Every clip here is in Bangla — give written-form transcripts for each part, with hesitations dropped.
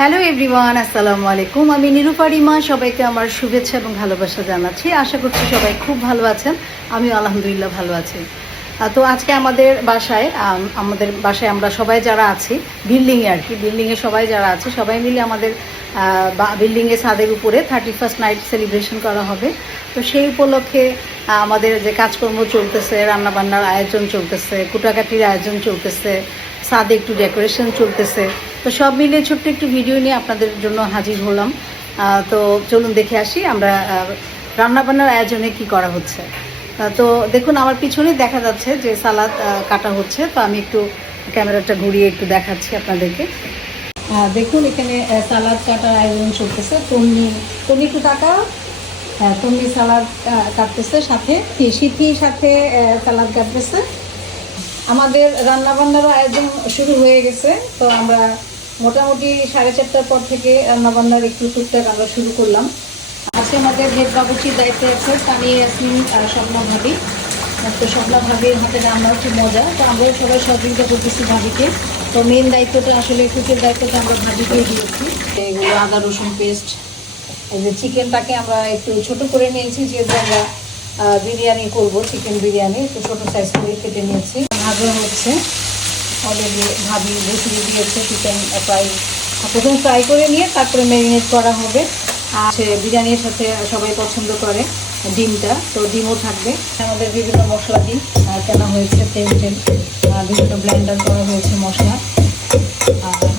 হ্যালো এভরিওয়ান, আসসালামু আলাইকুম। আমি নিরুপারিমা, সবাইকে আমার শুভেচ্ছা এবং ভালোবাসা জানাচ্ছি। আশা করছি সবাই খুব ভালো আছেন। আমিও আলহামদুলিল্লাহ ভালো আছি। তো আজকে আমাদের বাসায় আমরা সবাই যারা আছি বিল্ডিংয়ে আর কি, বিল্ডিংয়ে সবাই যারা আছে সবাই মিলে আমাদের বিল্ডিংয়ে ছাদের উপরে 31st নাইট সেলিব্রেশন করা হবে। তো সেই উপলক্ষে আমাদের যে কাজকর্ম চলতেছে, রান্নাবান্নার আয়োজন চলতেছে, কুটাকাটির আয়োজন চলতেছে, ছাদে একটু ডেকোরেশন চলতেছে। তো সব মিলিয়ে ছোট্ট একটু ভিডিও নিয়ে আপনাদের জন্য হাজির হলাম। তো চলুন দেখে আসি আমরা রান্নাবান্নার আয়োজনে কি করা হচ্ছে। তো দেখুন আমার পিছনে দেখা যাচ্ছে যে সালাদ কাটা হচ্ছে। তো আমি একটু ক্যামেরাটা ঘুরিয়ে একটু দেখাচ্ছি আপনাদেরকে। দেখুন এখানে সালাদ কাটার আয়োজন চলতেছে। তুমি একটু টাকা, হ্যাঁ তুমি সালাদ কাটতেছে, সাথে সিথির সাথে সালাদ কাটতেছে। আমাদের রান্নাবান্নার আয়োজন শুরু হয়ে গেছে। তো আমরা মোটামুটি 4:30টার পর থেকে রান্নাবান্নার একটু টুকটাক আমরা শুরু করলাম। আজকে আমাদের হেড বাবুর্চির দায়িত্বে আছে তানিয়া ইয়াসমিন, স্বপ্না ভাবি। তো স্বপ্না ভাবির হাতে রান্না হচ্ছে মজা। তো আমরাও সবাই সহযোগিতা করতেছি ভাবিকে। তো মেন দায়িত্বটা আসলে কুকের দায়িত্বটা আমরা ভাবিকেই দিয়েছি। এগুলো আদা রসুন পেস্ট, এই যে চিকেনটাকে আমরা একটু ছোট করে নিয়েছি, যেহেতু আমরা বিরিয়ানি করব, চিকেন বিরিয়ানি, একটু ছোটো সাইজ করে কেটে নিয়েছি। ভাজা হচ্ছে অলরেডি, ভাবি বসিয়ে দিয়েছে চিকেন প্রথমে ফ্রাই করে নিয়ে তারপরে ম্যারিনেট করা হবে। আর বিরিয়ানির সাথে সবাই পছন্দ করে ডিমটা, তো ডিমও থাকবে। আমাদের বিভিন্ন মশলা দিয়ে কেনা হয়েছে, তেল বিভিন্ন ব্লেন্ডার করা হয়েছে মশলা,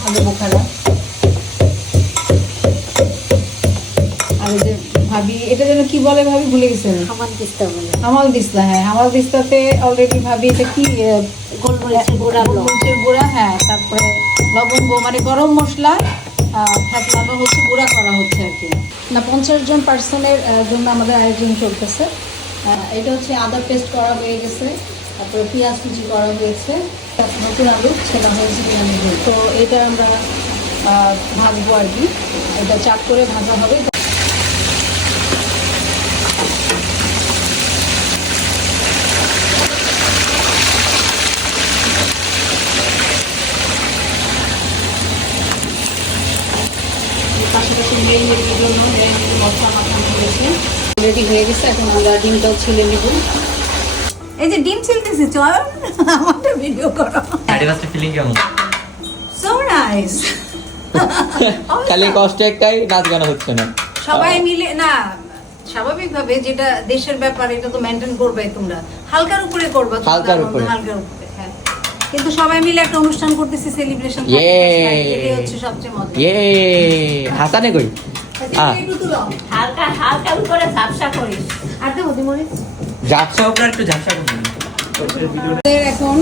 আলু বোখারা। আর এই যে ভাবি, এটা যেন কি বলে ভাবি, ভুলে গেছেন, হামাল দিস্তা বলে। হামাল দিস্তা, হ্যাঁ হামাল দিস্তাতে অলরেডি ভাবি এটা কি গোলমরিচের গুঁড়া, হ্যাঁ তারপরে লবঙ্গ, মানে গরম মশলা ফেটানো হচ্ছে, গুঁড়া করা হচ্ছে আর কি। না 50 জন পার্সনের জন্য আমাদের আয়োজন চলতেছে। এটা হচ্ছে আদা পেস্ট করা হয়ে গেছে, তারপরে পেঁয়াজ কুচি করা হয়েছে, নতুন আলু ছেঁড়া হয়েছে বিরিয়ানির জন্য। তো এটা আমরা ভাজবো আর কি, এটা চাপ করে ভাজা হবে। পাশাপাশি মেরিনেটের জন্য মশলা মাখানো হয়েছে, রেডি হয়ে গেছে। এখন আমরা ডিমটাও ছিলে নেব। এই যে ডিম ছিলতেছি, চল আমাদের ভিডিও করো। ফিলিং কেমন? So nice. খালি কষ্ট একটাই, নাচ গান হচ্ছে না। সবাই মিলে না, স্বাভাবিকভাবে যেটা দেশের ব্যাপার, এটা তো মেনটেন করবে তোমরা, হালকার উপরে করবা, হালকার উপরে, হ্যাঁ। কিন্তু সবাই মিলে একটা অনুষ্ঠান করতেছি, সেলিব্রেশন, এটাই হচ্ছে সবচেয়ে মজা। হাসানে কই হালকা হালকা করে ঝাপসা করিস। আর দেবো দিমরিচ, ঝাপসা উপরে একটু ঝাপসা করুন। এখন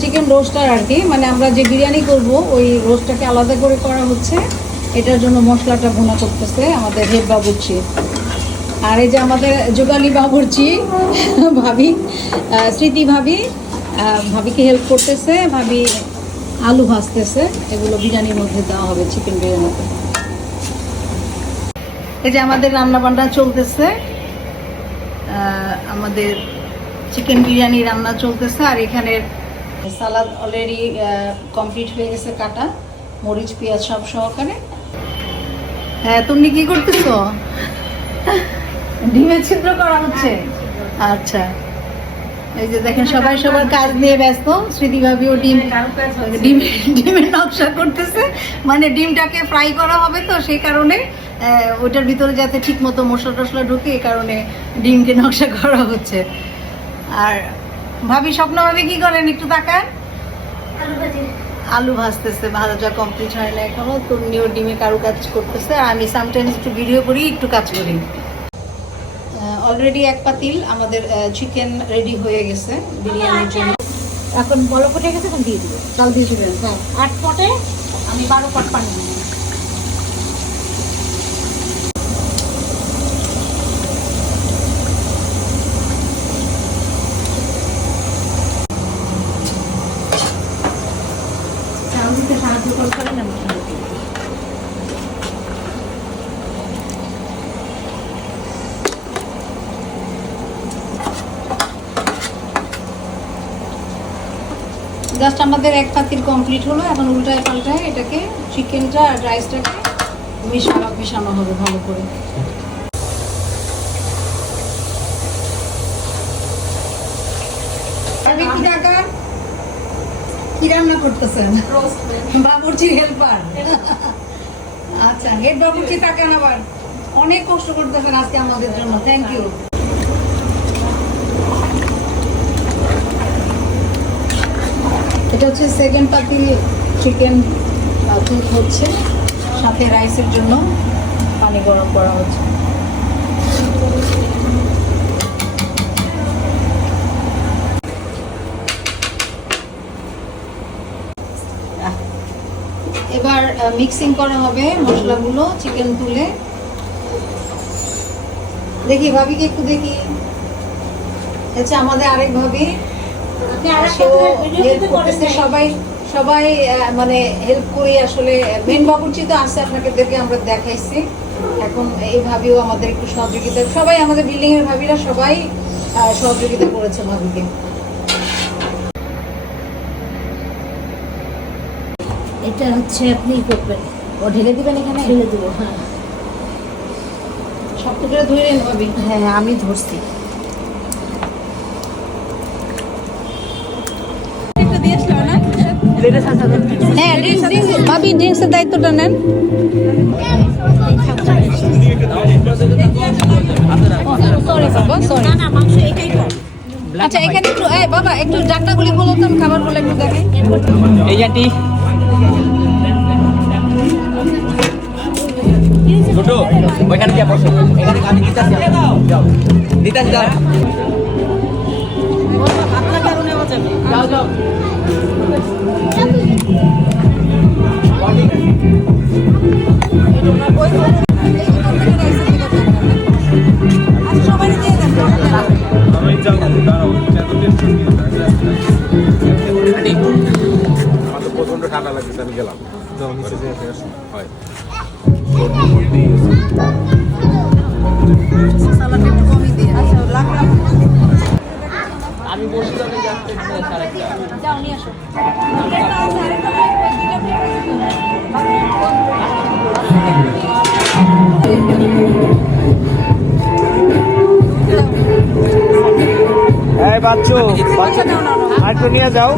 চিকেন রোস্টার আর কি, মানে আমরা যে বিরিয়ানি করব ওই রোস্টটাকে আলাদা করে করা হচ্ছে। এটার জন্য মশলাটা ভুনা করতেছে আমাদের হেড বাবুর্চি। আর এই যে আমাদের যোগালি বাবুর্চি ভাবি, স্মৃতি ভাবি, ভাবিকে হেল্প করতেছে। ভাবি আলু ভাজতেছে, এগুলো বিরিয়ানির মধ্যে দেওয়া হবে, চিকেন বিরিয়ানিতে। এই যে আমাদের রান্নাবান্না চলতেছে, আমাদের চিকেন বিরিয়ানি রান্না চলতেছে। আর এখানে সালাদ অলরেডি কমপ্লিট হয়ে গেছে, কাটা মরিচ পেঁয়াজ সব সহকারে। হ্যাঁ তুমি কি করতেছো? ডিমের ছিদ্র করা হচ্ছে, আচ্ছা। এই যে দেখেন সবাই সবার কাজ নিয়ে ব্যস্ত। স্মৃতি ভাবিও ডিমের নকশা করতেছে, মানে ডিমটাকে ফ্রাই করা হবে, তো সেই কারণে ওটার ভিতরে যাতে ঠিক মতো মশলা টশলা ঢুকে, এই কারণে ডিমকে নকশা করা হচ্ছে। আর ভাবি, স্বপ্ন ভাবি কি করেন একটু তাকান? আলু ভাজতেছে, ভাজা কমপ্লিট হয় না এখনো। তুমিও ডিমে কাজ করতেছে, আর আমি সামটাইমস একটু ভিডিও করি, একটু কাজ করি। অলরেডি এক পাতিল আমাদের চিকেন রেডি হয়ে গেছে বিরিয়ানির জন্য। এখন বড় ফুটে গেছে, এখন দিয়ে দিবে। চাল দিয়ে দিবেন, হ্যাঁ 8 পটে আমি 12 পট পানি দিই। চাল দিতে সাহায্য করে না মশলা দিতে। জাস্ট আমাদের এক পাতিল কমপ্লিট হলো। এখন উল্টায় পাল্টায় এটাকে চিকেনটা আর রাইসটাকে মিশানো হবে ভালো করে। কি রান্না করতেছেন? বাবুর্চির হেল্পার। আচ্ছা, হেড বাবুর্চি তাকান আবার। অনেক কষ্ট করতেছেন আজকে আমাদের জন্য, থ্যাংক ইউ। এটা হচ্ছে সেকেন্ড পাতিল চিকেন কুক হচ্ছে, সাথে রাইসের জন্য পানি গরম করা হচ্ছে। এবার মিক্সিং করা হবে মশলাগুলো, চিকেন তুলে। দেখি ভাবিকে একটু দেখি। আচ্ছা, আমাদের আরেক ভাবি সবাই সবাই মানে হেল্প করি আসলে। মেন বাবুর্চি তো আছে, আপনাদেরকে আমরা দেখাইছি। এখন এই ভাবিও আমাদের একটু সহযোগিতা, সবাই আমাদের বিল্ডিং এর ভাবিরা সবাই সহযোগিতা করেছে ভাবিকে। এটা হচ্ছে আপনি করবেন, ও ঢেলে দিবেন এখানে, ঢেলে দিব। হ্যাঁ, সব করে ধুইলেন ভাবি? হ্যাঁ আমি ধরছি। হ্যাঁ, ভাবি ড্রিঙ্কসের দায়িত্বটা নেন। না না, মাংস এটাই কর। আচ্ছা, এখানে একটু বাবা একটু ডাক্তারগুলি বলো তো, খাবারগুলো একটু দেখাই। এই জানটি দুটো ওইখানে গিয়ে বসো, এখানে আমি দিতাছি, যাও দিতাছি, যাও যাও যাও। আমার তো প্রচন্ড ঠান্ডা লাগছে, আমি গেলাম যখন নিচে যেয়ে হয় সালাডটা একটু কমই দিয়ে। আচ্ছা, লাগলাম। আমি বলছি তো আরেকটা যাও নিয়ে আসো। এই বাচ্চু আরেকটু নিয়ে যাও।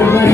হবে